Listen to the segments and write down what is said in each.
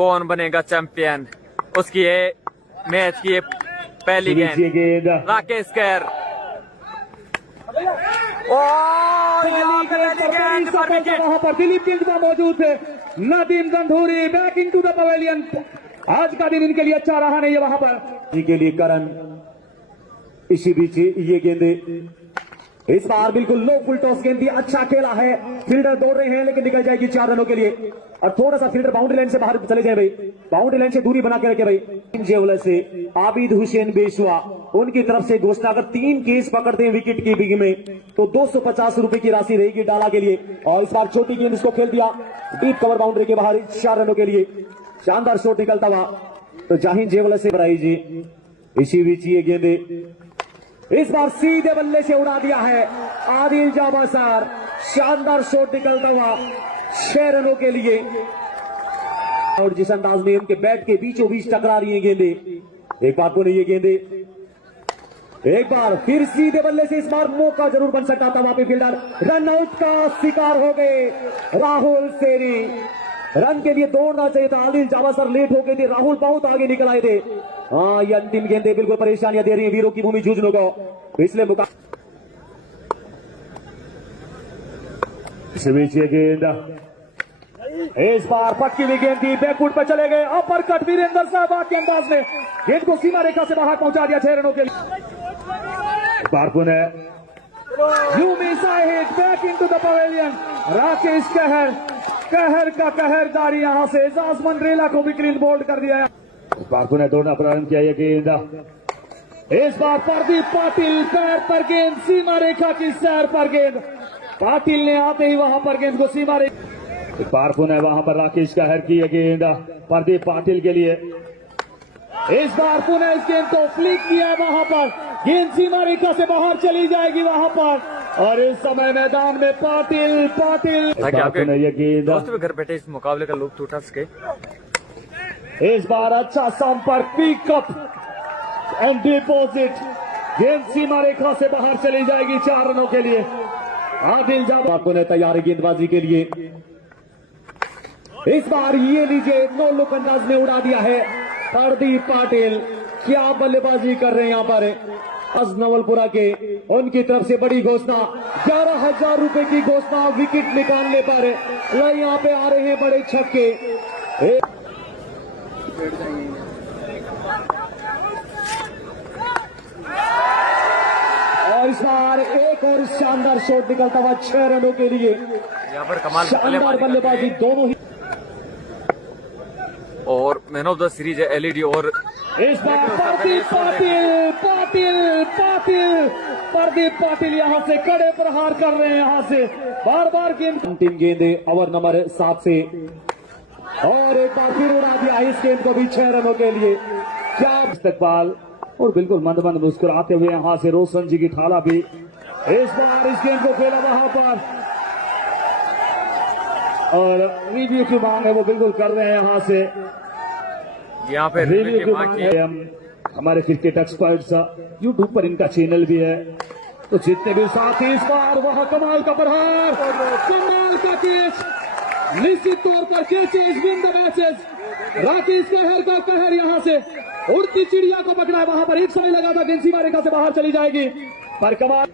कौन बनेगा चैंपियन। उसकी ये मैच की ये पहली गेंद, राकेश कैर। वहां पर दिलीप किंजमा मौजूद थे। Nadeem Gandhuri back into the pavilion. आज का दिन इनके लिए अच्छा रहा नहीं है वहां पर के लिए करण। इसी बीच ये गेंदे इस बार बिल्कुल लो फुल टॉस गेंद दी, अच्छा खेला है। फील्डर दौड़ रहे हैं लेकिन निकल जाएगी 4 रनों के लिए। और थोड़ा सा फील्डर बाउंड्री लाइन से बाहर चले जाए भाई, बाउंड्री लाइन से दूरी बना के रखे भाई। जेवलर से आबिद हुसैन बेशुआ, उनकी तरफ से घोषणा, अगर 3 केस पकड़ते हैं विकेट की बिग में तो 250 रुपए की राशि रहेगी डाला के लिए। और इस बार छोटी गेंद इसको खेल दिया डीप कवर बाउंड्री के बाहर 4 रनों के लिए। शानदार शॉट निकलता हुआ तो जाहिन जेवलर से बराई जी। इसी बीच ये गेंदे इस बार सीधे बल्ले से उड़ा दिया है आदिल जाबासार। शानदार शॉट निकलता हुआ 6 रनों के लिए। और जिस अंदाज में उनके बैट के बीचों बीच टकरा रही है गेंदे, एक बार तो नहीं ये गेंदे एक बार फिर सीधे बल्ले से इस बार मौका जरूर बन सकता था। वहां पे फील्डर रन आउट का शिकार हो गए। राहुल सेरी रन के लिए दौड़ना चाहिए था, आदिल जाबासर लेट हो गए थे, राहुल बहुत आगे निकल आए थे। हाँ, ये अंतिम गेंदें बिल्कुल परेशानियां दे रही है वीरों की भूमि जूझनों को। पिछले गेंद इस बार पक्की हुई गेंद थी, बैकफुट पर चले गए। अपर कट वीरेंद्र सहवाग के अंदाज में गेंद को सीमा रेखा से बाहर पहुंचा दिया 6 रनों के लिए। Back into the pavilion. Rakesh कहर का कहर जारी यहां से एजाज मंडरेला को भी क्लीन बोल्ड कर दिया। बारको ने दौड़ना प्रारंभ किया। ये गेंद इस बार प्रदीप पाटिल पैर पर गेंद, सीमा रेखा की सैर पर गेंद। पाटिल ने आते ही वहां पर गेंद को सीमा रेखा। बारको ने वहां पर राकेश कहर की ये गेंद प्रदीप पाटिल के लिए। इस बार पुनः इस गेंद को फ्लिक किया वहां पर, गेंद सीमा रेखा से बाहर चली जाएगी वहां पर। और इस समय मैदान में पाटिल ये गेंद दोस्तों घर बैठे इस मुकाबले का लुत्फ उठा सके। इस बार अच्छा संपर्क, पिकअप एंड डिपॉजिट। गेंद सीमा रेखा से बाहर चली जाएगी 4 रनों के लिए। आदिल जाबासर ने तैयारी गेंदबाजी के लिए। इस बार ये लीजिए नो लुक अंदाज में उड़ा दिया है प्रदीप पाटिल। क्या बल्लेबाजी कर रहे हैं यहाँ पर नवलपुरा के। उनकी तरफ से बड़ी घोषणा, 11,000 रुपए की घोषणा विकेट निकालने पर। यहाँ पे आ रहे हैं बड़े छक्के। और इस बार एक और शानदार शॉट निकलता हुआ 6 रनों के लिए। यहाँ पर कमाल शानदार बल्लेबाजी दोनों ही। और मैन ऑफ द सीरीज है एलईडी। और इस बार प्रदीप पाटिल यहाँ से कड़े प्रहार कर रहे हैं। यहाँ से बार बार गेंद, अंतिम गेंदे ओवर नंबर 7 से। और एक बार फिर उड़ा दिया इस गेंद को भी 6 रनों के लिए। क्या इस्तकबाल और बिल्कुल मंद मंद मुस्कुराते हुए यहाँ से रोशन जी की ठाला भी। इस बार इस गेंद को खेला वहां पर और रिव्यू की मांग है वो बिल्कुल कर रहे हैं यहाँ से। यहाँ पे रिव्यू की मांग है। हम हमारे क्रिकेट एक्सपर्ट्स यूट्यूब पर इनका चैनल भी है, तो जितने भी साथी इस बार वह कमाल का प्रहार, कमाल का कैच, निश्चित तौर पर catches win the matches. Rakesh कहर का कहर यहाँ से उड़ती चिड़िया को पकड़ा है वहां पर। एक समय लगा था गेंद सीमा रेखा से बाहर चली जाएगी, पर कमाल।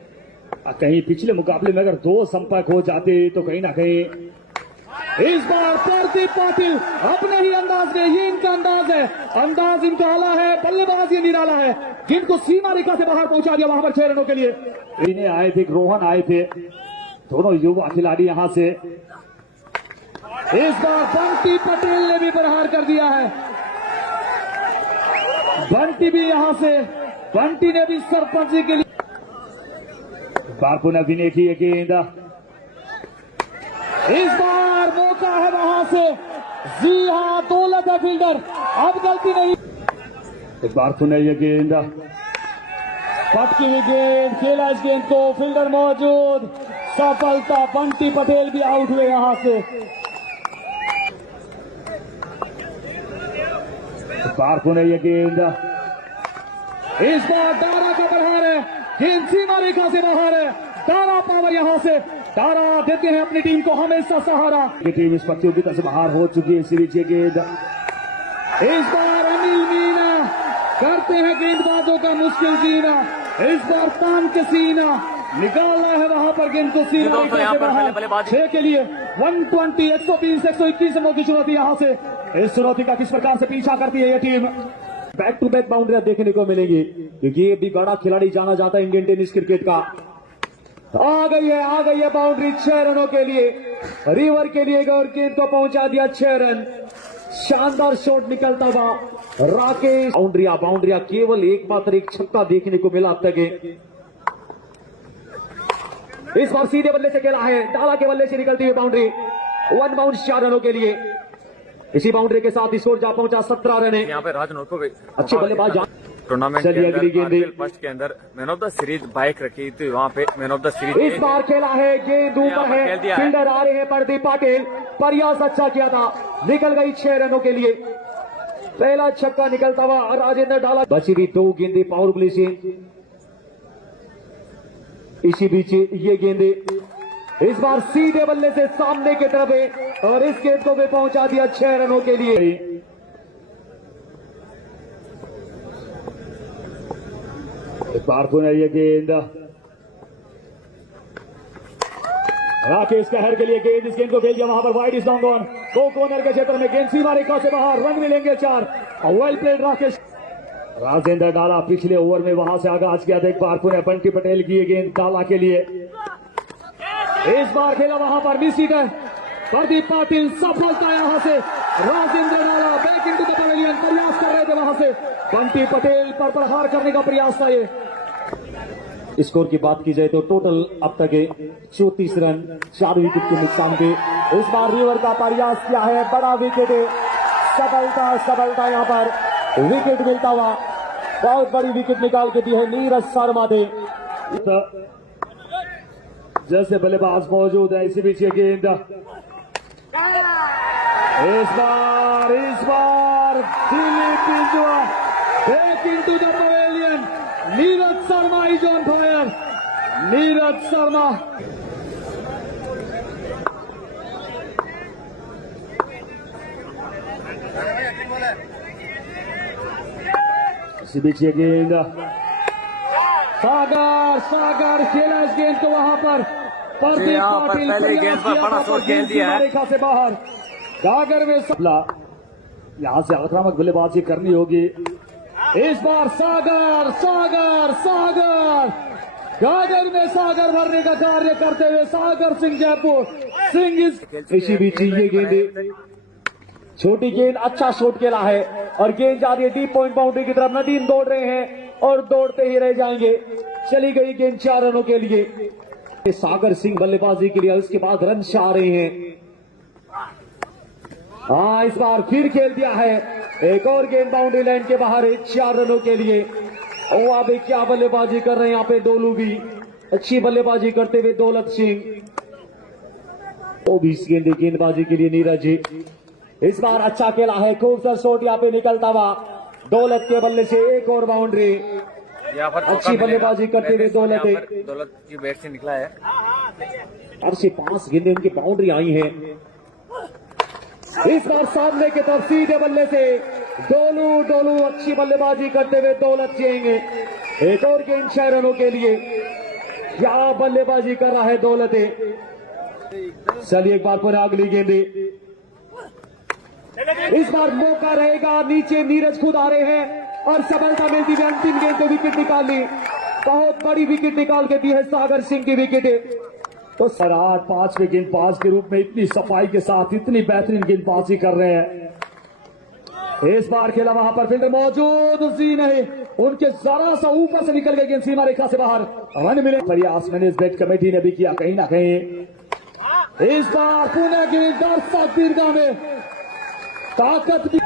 कहीं पिछले मुकाबले में अगर 2 संपर्क हो जाते तो कहीं ना कहीं इस बार प्रदीप पाटिल अपने ही अंदाज में, ये इनका अंदाज है, अंदाज इनका आला है, बल्लेबाज ये निराला है। जिनको सीमा रेखा से बाहर पहुंचा दिया वहां पर 6 रनों के लिए। इन्हें आए थे, रोहन आए थे, दोनों युवा खिलाड़ी यहां से। इस बार बंटी पटेल ने भी प्रहार कर दिया है। बंटी भी यहां से, बंटी ने भी सरपंच जी के लिए। बापू ने भी की गेंद। इस बार मौका है वहां से। जी हां, दौलत है फील्डर, अब गलती नहीं। इस बार सुने ये गेंद, पटकी हुई गेंद, खेला इस गेंद को, फील्डर मौजूद, सफलता। बंटी पटेल भी आउट हुए यहां से। बार सुने ये गेंद, इस बार दारा का प्रहार है, गेंद सीमा रेखा से बाहर है। दारा पावर यहां से, दारा देते हैं अपनी टीम को हमेशा सहारा। टीम इस प्रतियोगिता से बाहर हो चुकी है। सीरीज ये गेंद इस बार अनिल मीना करते हैं गेंदबाजों का मुश्किल जीना। इस बार तान के सीना निकालना है वहां पर गेंद को सीमा दोस्तों, यहाँ पर पहले बल्लेबाजी। 6 के लिए 120 120 121 रनों की चुनौती यहां से। इस चुनौती का किस प्रकार से पीछा करती है ये टीम। बैक टू बैक बाउंड्रियां देखने को मिलेंगी क्योंकि ये भी बड़ा खिलाड़ी जाना जाता है इंडियन टेनिस क्रिकेट का। आ गई है बाउंड्री 6 रनों के लिए रिवर के लिए और गेंद को पहुंचा दिया 6 रन। शानदार शॉट निकलता हुआ राकेश। बाउंड्रिया केवल एकमात्र एक छक्का देखने को मिला अब तक। इस बार सीधे बल्ले से खेला है, डाला के बल्ले से निकलती हुई बाउंड्री 1 बाउंड 4 रनों के लिए। इसी बाउंड्री के साथ स्कोर जा पहुंचा 17 रन। यहाँ पे राज नोटको अच्छे बल्लेबाज टूर्नामेंट चलिए अगली गेंदे फर्स्ट के अंदर man of the series bike रखी थी, वहाँ पे मैन ऑफ द सीरीज इस बार खेला है, गेंद ऊपर है, फील्डर आ रहे हैं प्रदीप पाटिल। प्रयास अच्छा किया था, निकल गई 6 रनों के लिए। पहला छक्का निकलता हुआ राजेंद्र डाला। बची भी 2 गेंदे पावर प्ले से। इसी बीच ये गेंदे इस बार सीधे बल्ले से सामने की तरफ है और इस गेंद को भी पहुंचा दिया 6 रनों के लिए। एक बार पुनः ये गेंद राकेश कहर के लिए गेंद, इस गेंद को खेल दिया वहां पर वाइड इज लॉन्ग ऑन। दो कॉर्नर के क्षेत्र में गेंद सीमा रेखा से बाहर, रन मिलेंगे 4। Well played Rakesh. राजेंद्र डाला पिछले ओवर में वहां से आगाज किया था। एक बार पुनः बंटी पटेल की गेंद डाला के लिए। इस बार खेला वहां पर मिस हिट है, प्रदीप पाटिल सफलता यहां से। राजेंद्र डाला बैक इनटू द पवेलियन, प्रयास कर रहे थे वहां से बंटी पटेल पर प्रहार करने का प्रयास था ये। स्कोर की बात की जाए तो टोटल अब तक 34 रन 4 विकेट के नुकसान के। इस बार रिवर का प्रयास किया है, बड़ा विकेट, सफलता यहां पर विकेट मिलता हुआ। बहुत बड़ी विकेट निकाल के दी है नीरज शर्मा ने। जैसे बल्लेबाज मौजूद है, इसी बीच ये गेंद इस बार Dilip Binjua back into the pavilion. Neeraj Sharma is on fire. Neeraj Sharma इसी बीच ये गेंद सागर खेला इस गेंद को वहां पर प्रदीप पाटिल पहले गेंद पर बड़ा शॉट खेल दिया है, रेखा से बाहर। गागर में यहां से आक्रामक बल्लेबाजी करनी होगी। इस बार सागर गागर में सागर भरने का कार्य करते हुए सागर सिंह जयपुर सिंह। इसी बीच ये गेंद छोटी गेंद, अच्छा शॉट खेला है और गेंद जा रही है डीप पॉइंट बाउंड्री की तरफ। नदीम दौड़ रहे हैं और दौड़ते ही रह जाएंगे। चली गई गेंद 4 रनों के लिए। सागर सिंह बल्लेबाजी के लिए, उसके बाद रन आ रहे हैं। इस बार फिर खेल दिया है, एक और गेंद बाउंड्री लाइन के बाहर 4 रनों के लिए। ओ अभी क्या बल्लेबाजी कर रहे हैं यहाँ पे डोलू भी, अच्छी बल्लेबाजी करते हुए दौलत सिंह। 20 गेंदबाजी के लिए नीरज। इस बार अच्छा खेला है, खूबसूरत शॉट यहाँ पे निकलता हुआ दौलत के बल्ले से, एक और बाउंड्री। अच्छी बल्लेबाजी करते हुए दौलत की बैट से निकला है। अब से 5 गेंदें उनकी बाउंड्री आई हैं। इस बार सामने की तरफ सीधे बल्ले से डोलू अच्छी बल्लेबाजी करते हुए दौलत सिंह। एक और गेंद 6 रनों के लिए। क्या बल्लेबाजी कर रहा है दौलत। चलिए एक बार पुनः अगली गेंदे। इस बार मौका रहेगा, नीचे नीरज खुद आ रहे हैं और सफलता मिलती है। अंतिम गेंद पे विकेट निकाली, बहुत बड़ी विकेट निकाल के दी है सागर सिंह की विकेट। तो सराज 5वें गेंदबाज के रूप में इतनी सफाई के साथ इतनी बेहतरीन गेंदबाजी कर रहे हैं। इस बार खेला वहां पर फील्डर मौजूद उसी नहीं, उनके जरा सा ऊपर से निकल गई गेंद सीमा रेखा से बाहर। रन मिले, प्रयास मैनेजमेंट कमेटी ने भी किया कहीं ना कहीं। इस बार पुनः गेंद दर्शक दीर्घा में ताकत भी,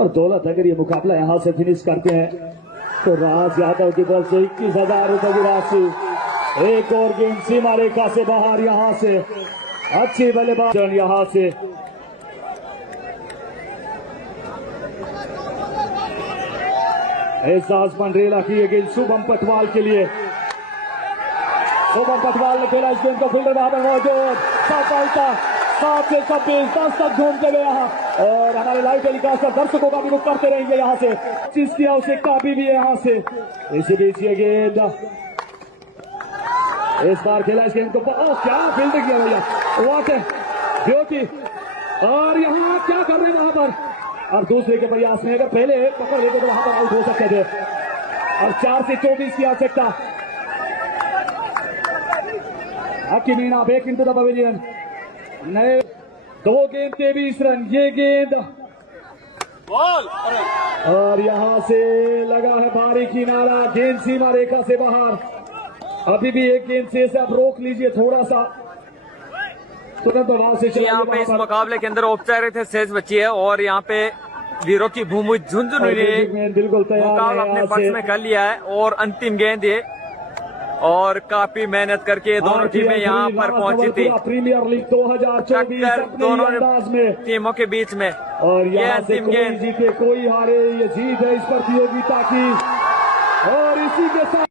और दौलत अगर ये मुकाबला यहां से फिनिश करते हैं तो राज यादव की तरफ से 21,000 रुपए की राशि। एक और गेंद सीमा रेखा से बाहर, यहां से अच्छी बल्लेबाज यहां से। एहसास पंडरेला की ये गेंद शुभम पटवाल के लिए। शुभम पटवाल ने खेला इस गेंद को, फील्डर वहां पर मौजूद, सफलता 7 से 26 10 तक घूमते हुए यहां और हमारे लाइव टेलीकास्ट दर्शकों का भी रुख करते रहेंगे यहाँ से। चीज किया उसे काफी भी है यहाँ से। इसी बीच ये गेंद इस बार खेला इस गेंद को। क्या फील्डिंग किया भैया, व्हाट ब्यूटी। और यहाँ क्या कर रहे हैं वहां पर, अब दूसरे के प्रयास में अगर पहले पकड़ लेते तो वहां पर आउट हो सकते थे। अब 4 से 24 की आवश्यकता। Haki Meena back into the pavilion. नए 2 गेंद 23 रन। ये गेंद बॉल और यहां से लगा है भारी किनारा, गेंद सीमा रेखा से बाहर। अभी भी एक गेंद से आप रोक लीजिए थोड़ा सा, तुरंत भाव से चलिए। यहाँ पे इस मुकाबले के अंदर औपचारिक शेष बची है और यहाँ पे वीरों की भूमि झुंझुनू ने बिल्कुल तैयार मुकाबला है अपने यहाँ पक्ष से। में कर लिया है और अंतिम गेंद ये और काफी मेहनत करके दोनों टीमें यहाँ पर पहुंची थी। प्रीमियर लीग 2024 टक्कर दोनों अंदाज में टीमों के बीच में और ये यहाँ से अंतिम कोई गेंद जीते कोई हारे, ये जीत है इस प्रतियोगिता की। और इसी के साथ